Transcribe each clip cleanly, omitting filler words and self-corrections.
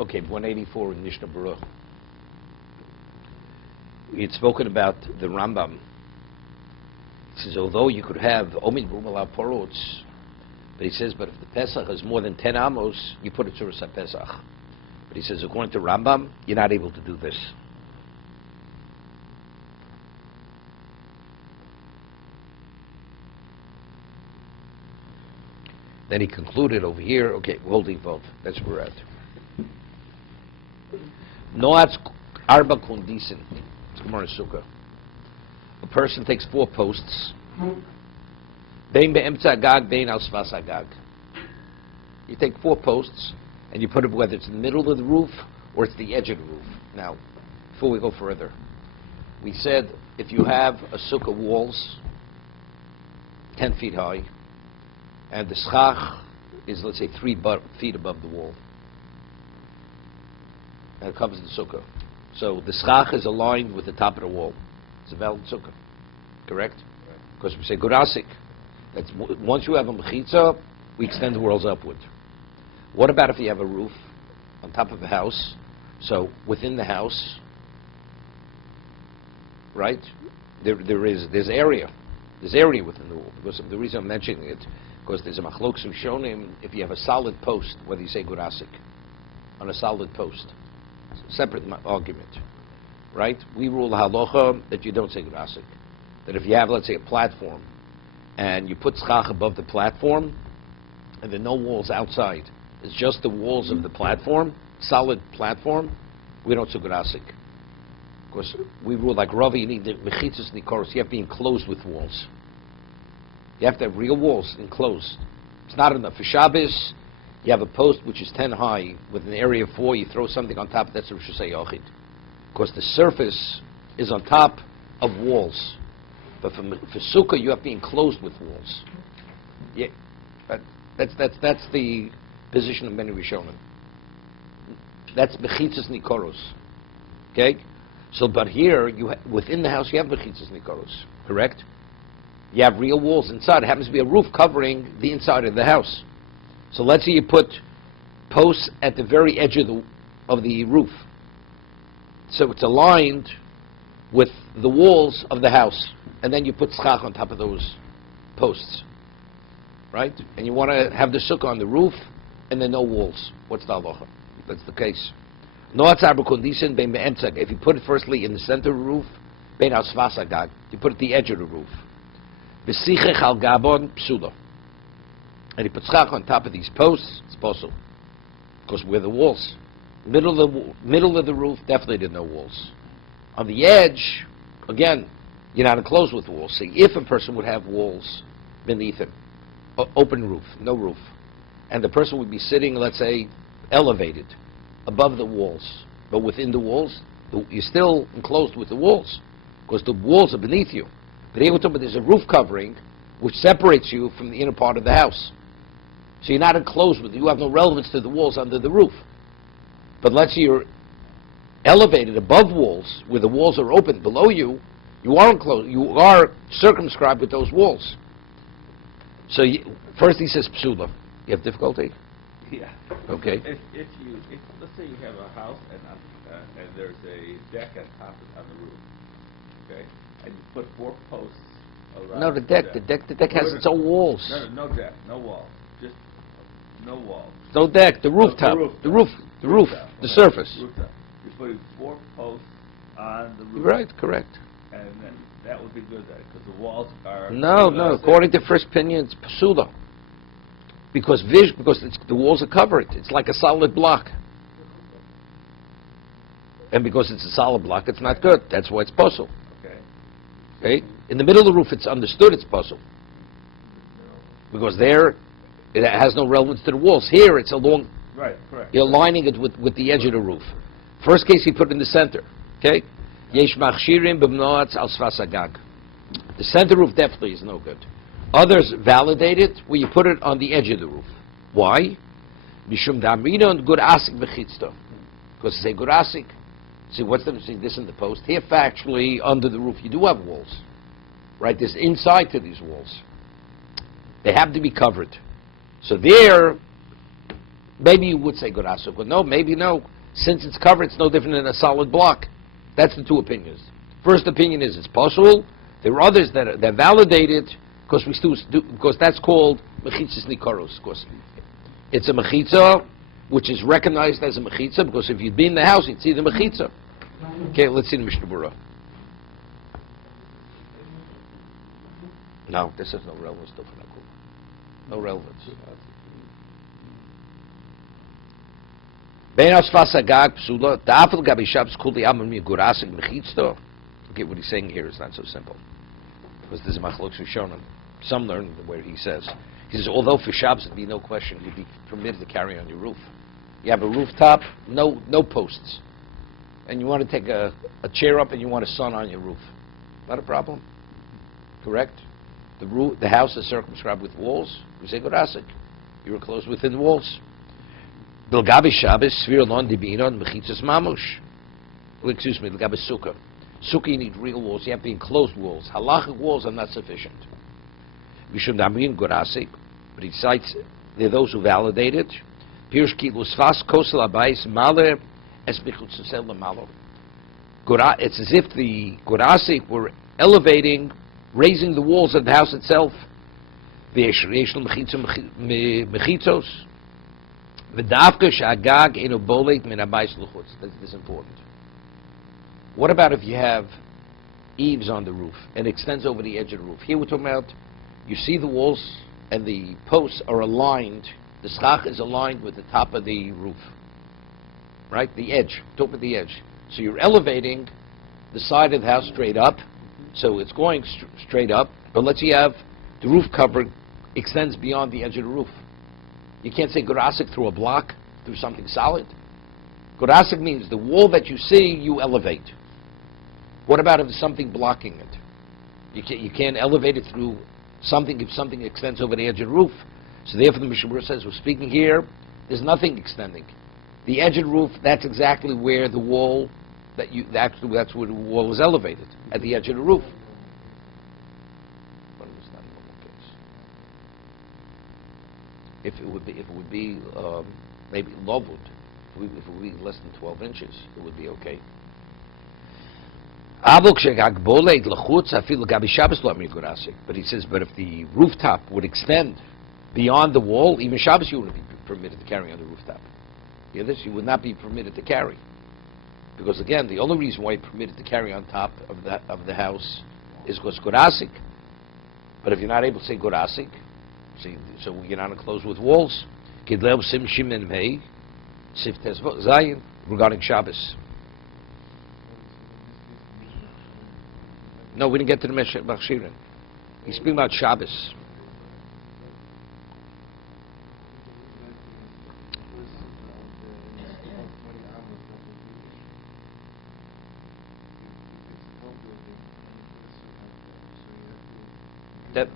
Okay, 184 in Mishna Berura. We had spoken about the Rambam. He says, although you could have Omid Bumala Porots, but he says, but if the Pesach is more than 10 amos, you put it to a Pesach. But he says, according to Rambam, you're not able to do this. Then he concluded over here, okay, holding both. That's where we're at. Noatz arba kundisen. A person takes 4 posts. Bein be'emtza agag, bein al svas agag. You take 4 posts and you put it whether it's in the middle of the roof or it's the edge of the roof. Now, before we go further, we said if you have a sukkah walls 10 feet high and the schach is, let's say, 3 feet above the wall, and it covers the sukkah. So the schach is aligned with the top of the wall. It's a valid sukkah, correct? Because we say gurasik. That's once you have a mechitza, we extend the walls upward. What about if you have a roof on top of a house? So within the house, right? There's area. There's area within the wall. Because the reason I'm mentioning it, because there's a machlok sushonim if you have a solid post, whether you say gurasik on a solid post. Separate argument, right? We rule halacha that you don't say gurasik. That if you have, let's say, a platform, and you put schach above the platform, and there are no walls outside, it's just the walls of the platform, solid platform, we don't say gurasik. Because we rule like Ravi, you need the mechitzas nikoros, you have to be enclosed with walls. You have to have real walls enclosed. It's not enough. For Shabbos, you have a post which is 10 high with an area of 4, you throw something on top, that's Rosh Hashanah. Because the surface is on top of walls. But for Sukkah, you have to be enclosed with walls. Yeah, that's the position of many Rishonim. That's Bechitzas Nikoros. Okay? So, but here, within the house, you have Bechitzas Nikoros, correct? You have real walls inside. It happens to be a roof covering the inside of the house. So let's say you put posts at the very edge of the roof. So it's aligned with the walls of the house. And then you put schach on top of those posts. Right? And you want to have the sukkah on the roof and then no walls. What's the halacha? That's the case. If you put it firstly in the center of the roof, you put it at the edge of the roof. And he puts schach on top of these posts, it's possible. Because we're the walls. Middle of the roof, definitely there's no walls. On the edge, again, you're not enclosed with walls. See, if a person would have walls beneath him, open roof, no roof, and the person would be sitting, let's say, elevated above the walls, but within the walls, you're still enclosed with the walls, because the walls are beneath you. But here there's a roof covering which separates you from the inner part of the house. So you're not enclosed with it. You have no relevance to the walls under the roof. But let's say you're elevated above walls, where the walls are open below you, you are enclosed. You are circumscribed with those walls. So first he says psula. You have difficulty? Yeah. Okay. If let's say you have a house and there's a deck on top on the roof, okay, and you put 4 posts around. No, the deck has its own walls. No deck, no wall, just no wall. No deck, the rooftop, the roof, the surface. Rooftop. You're putting 4 posts on the roof. Right, correct. And then that would be good then, because the walls are. No. According to first opinion, it's psula. Because the walls are covered. It's like a solid block. And because it's a solid block, it's not good. That's why it's puzzle. Okay? In the middle of the roof, it's understood it's puzzle. Because there, it has no relevance to the walls. Here, it's along. Right, correct. You're aligning it with the edge of the roof. First case, he put it in the center. Okay? Yesh machshirim b'mnoatz al sfas agag. The center roof definitely is no good. Others validate it where you put it on the edge of the roof. Why? Mishum da'amrinon gurasik b'chitzto. Because they say gurasik. See, what's the difference between this and the post? Here, factually, under the roof, you do have walls. Right? There's inside to these walls. They have to be covered. So there, Maybe you would say Gurasik, but no, maybe no. Since it's covered, it's no different than a solid block. That's the two opinions. First opinion is it's possible. There are others that validate it because because that's called mechitzas nikoros. Because it's a mechitza which is recognized as a mechitza because if you'd be in the house, you'd see the mechitza. Okay, let's see the Mishna Berura. No, this has no relevance to al-Qul. No relevance. Okay, what he's saying here is not so simple. Because there's a machlokes rishonim. Some learn where he says, although for Shabbos there'd be no question you'd be permitted to carry on your roof. You have a rooftop, no posts. And you want to take a chair up and you want a sun on your roof. Not a problem. Correct? The house is circumscribed with walls. We say Gurasik. You were closed within the walls. Bilgabi Shabbos, Svir Lon Dibinon, Mechitzas Mamush. Excuse me, Bilgabi Sukkah. Sukkah, you need real walls. You have to be enclosed walls. Halachic walls are not sufficient. Vishum Damrin Gurasik. But he cites, there are those who validate it. Pirush Ki Lusfas Kosel Abayis Maler Es Bichutzusel Lamalo. It's as if the Gurasik were elevating, raising the walls of the house itself. Mechitzos. This is important. What about if you have eaves on the roof and it extends over the edge of the roof? Here we're talking about, you see the walls and the posts are aligned, the schach is aligned with the top of the roof. Right? The edge, top of the edge. So you're elevating the side of the house straight up, so it's going straight up, but let's say you have the roof cover extends beyond the edge of the roof. You can't say Gurasik through a block, through something solid. Gurasik means the wall that you see, you elevate. What about if there's something blocking it? You can't elevate it through something if something extends over the edge of the roof. So therefore the Mishna Berura says, we're speaking here, there's nothing extending. The edge of the roof, that's exactly where the wall, that's where the wall is elevated, at the edge of the roof. If it would be maybe lovwood, if it would be less than 12 inches, it would be okay. But he says, but if the rooftop would extend beyond the wall, even Shabbos you wouldn't be permitted to carry on the rooftop. You hear this? You would not be permitted to carry. Because again, the only reason why you're permitted to carry on top of the house is because Gurasik. But if you're not able to say Gurasik, so you're not enclosed with walls. Regarding Shabbos. No, we didn't get to the Machshirin. He's speaking about Shabbos.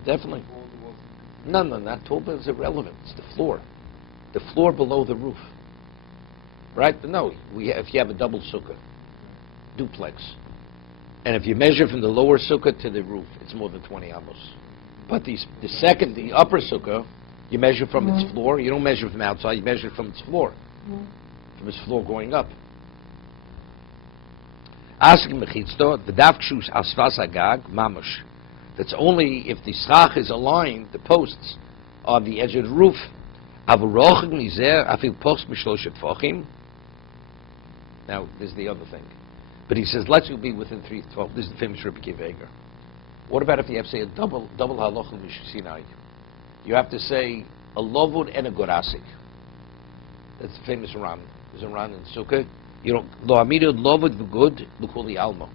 Definitely. No, not tall, but it's irrelevant. It's the floor. The floor below the roof. Right? But no, if you have a double sukkah, duplex, and if you measure from the lower sukkah to the roof, it's more than 20 amos. But the upper sukkah, you measure from its floor. You don't measure from outside, you measure from its floor. From its floor going up. Asking mechitzto, the davkshus asfas agag, mamush. That's only if the schach is aligned, the posts, on the edge of the roof. Now, there's the other thing. But he says, let's you be within 312. This is the famous Rabbi Kiva. What about if you have, say, a double halacha Sinai? You have to say a lovud and a gorasik. That's the famous Ran. There's a Ran in Sukkah. You don't, lo amidud lovud v'gud l'kuli alma.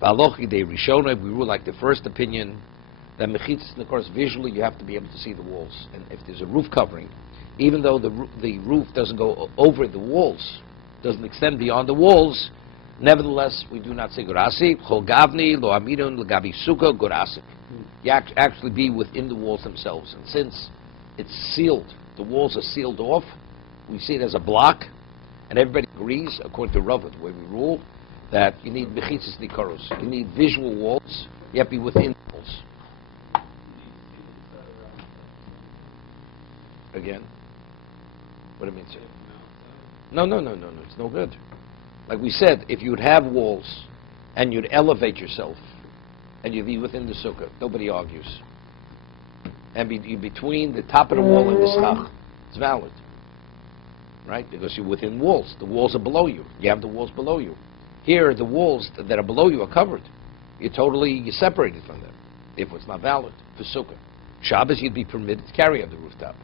V'alochi de rishona, we rule like the first opinion, that mechitzas, of course, visually you have to be able to see the walls. And if there's a roof covering, even though the roof doesn't go over the walls, doesn't extend beyond the walls, nevertheless, we do not say gorasik. Chol gavni, lo amidun, l'gabi sukkah, gorasik. You actually be within the walls themselves. And since it's sealed, the walls are sealed off, we see it as a block, and everybody agrees, according to Rav, the way we rule, that you need mechitzas nikoros. You need visual walls. You have to be within walls. Again. What do you mean, sir? No. It's no good. Like we said, if you'd have walls and you'd elevate yourself and you'd be within the sukkah, nobody argues. And between the top of the wall and the schach, it's valid. Right? Because you're within walls. The walls are below you. You have the walls below you. Here, the walls that are below you are covered. You're separated from them. Therefore, it's not valid for sukkah. Shabbos, you'd be permitted to carry on the rooftop.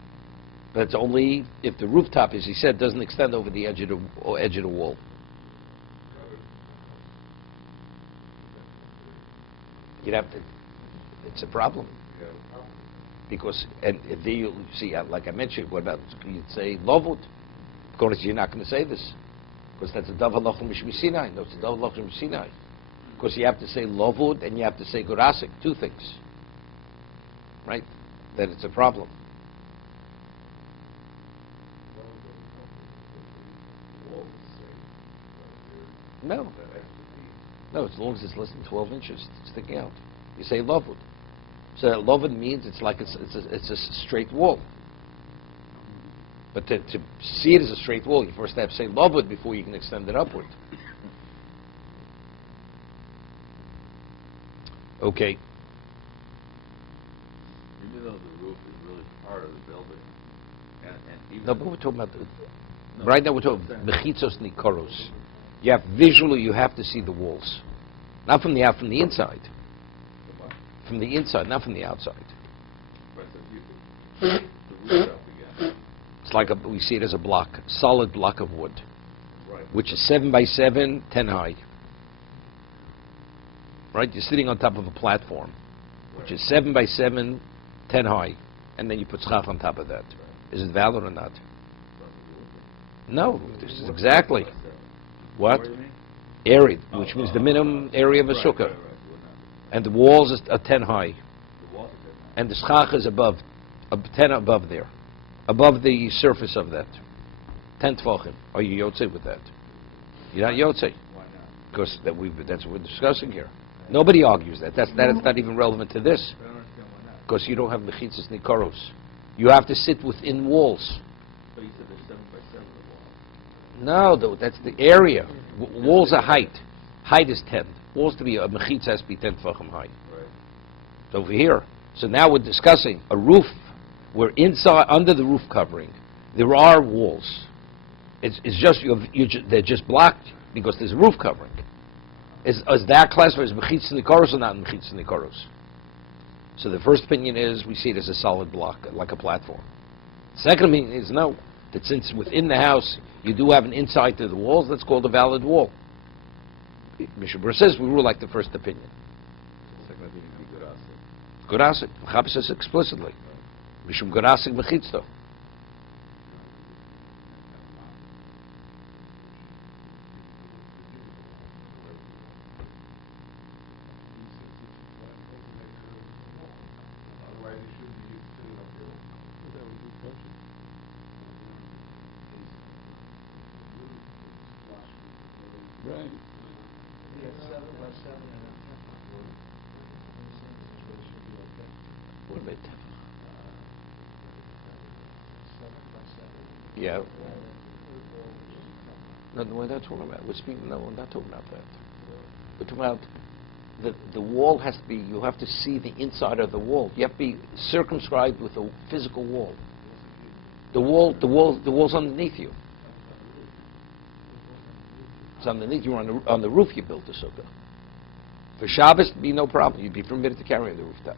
But it's only if the rooftop, as he said, doesn't extend over the edge of the wall. You'd have to. It's a problem. Because, and there you see, like I mentioned, what about, you'd say, Lovud. Of course, you're not going to say this. Because that's a Dav Halachim Mishmisinai. No, it's a Dav Halachim Mishmisinai. Because you have to say Lovud and you have to say Gurasik. Two things. Right? That it's a problem. No. No, as long as it's less than 12 inches sticking out. You say Lovud. So that Lovud means it's like it's a straight wall. But to see it as a straight wall, you first have to say Lovud before you can extend it upward. Okay. Even though the roof is really part of the building, and even No, but we're talking about right now we're talking mechitzos nikoros. You have visually, you have to see the walls, not from the inside. From the inside, not from the outside. Right, so you the roof up again. It's like we see it as a block, solid block of wood, Right. which is 7 by 7, 10 high. Right, you're sitting on top of a platform, which is 7 by 7, 10 high, and then you put schach on top of that. Is it valid or not? No, this is exactly what area, which means the minimum area of a sukkah, and the walls are 10 high, and the schach is above, 10 above there, above the surface of that. 10 tefachim. Are you yotze with that? You're not yotze. Why not? Because that's what we're discussing here. Nobody argues that. That's not even relevant to this. I don't understand why not. Because you don't have mechitzas nikoros. You have to sit within walls. But you said there's 7 by 7 of the wall. No, though, that's the area. Walls are height. Height is 10. Walls to be, a mechitza has to be 10 tefachim high. Right. It's over here. So now we're discussing a roof. We're inside, under the roof covering. There are walls. It's just, they're just blocked because there's a roof covering. Is that classified as mechitzas nikoros or not mechitzas nikoros? So the first opinion is we see it as a solid block, like a platform. Second opinion is no, that since within the house you do have an inside to the walls, that's called a valid wall. Mishna Berura says we rule like the first opinion. Second opinion would be Gurasik. Gurasik. Chab says explicitly. Mishum Gurasik mechitzto. Right. What about yeah. No, we're not talking about. We're speaking. No, we're not talking about that. We're talking about the wall has to be. You have to see the inside of the wall. You have to be circumscribed with a physical wall. The wall's underneath you. It's underneath you. On the roof. You built the sukkah. For Shabbos, it'd be no problem. You'd be permitted to carry on the rooftop.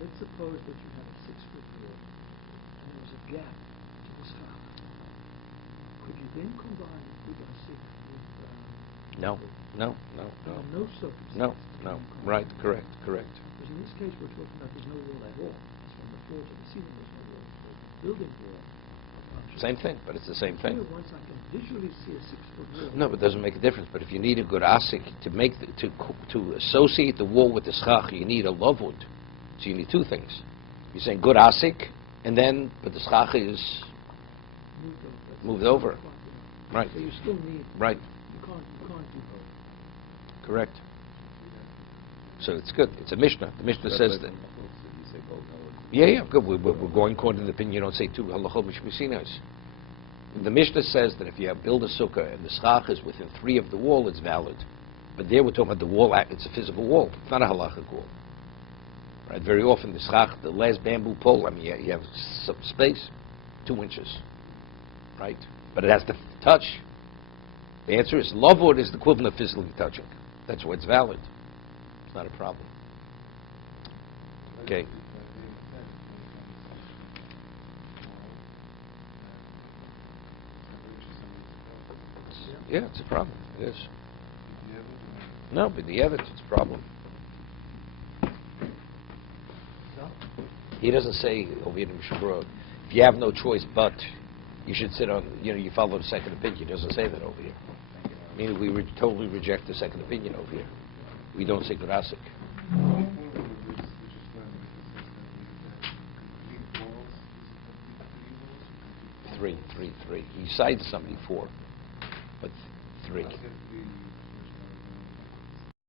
Let's suppose that you have a 6-foot wall and there's a gap to the schach. Could you then combine Kudah 6 with... No. No circumstance. No. Right. Correct. Because in this case we're talking about there's no wall at all. It's from the floor to the ceiling, there's no wall. There's a building wall. Same thing, but it's the same thing. Here, once I can visually see a 6-foot wall... No, but it doesn't make a difference. But if you need a good asik to associate the wall with the schach, you need a lovud. So you need two things. You're saying good asik, and then, but the schach is moved over. Right. So you still need... Right. You can't do both. Correct. So it's good. It's a Mishnah. The Mishnah But says that. You say both, no, Yeah, yeah, good. We're going according to the opinion. You don't say two halachot mishmasinas. The Mishnah says that if you build a sukkah and the schach is within 3 of the wall, it's valid. But there we're talking about the wall. It's a physical wall. It's not a halachic wall. Right? Very often the schach, the last bamboo pole, I mean, you have some space, 2 inches, right? But it has to touch. The answer is lavud is the equivalent of physically touching. That's why it's valid. It's not a problem. Okay. Yeah, it's a problem. It is. No, but the evidence, it's a problem. He doesn't say over here in Mishna Berura, if you have no choice but, you should sit on, you follow the second opinion. He doesn't say that over here. Meaning we totally reject the second opinion over here. We don't say Jurassic. 3. He cited somebody 4, but 3.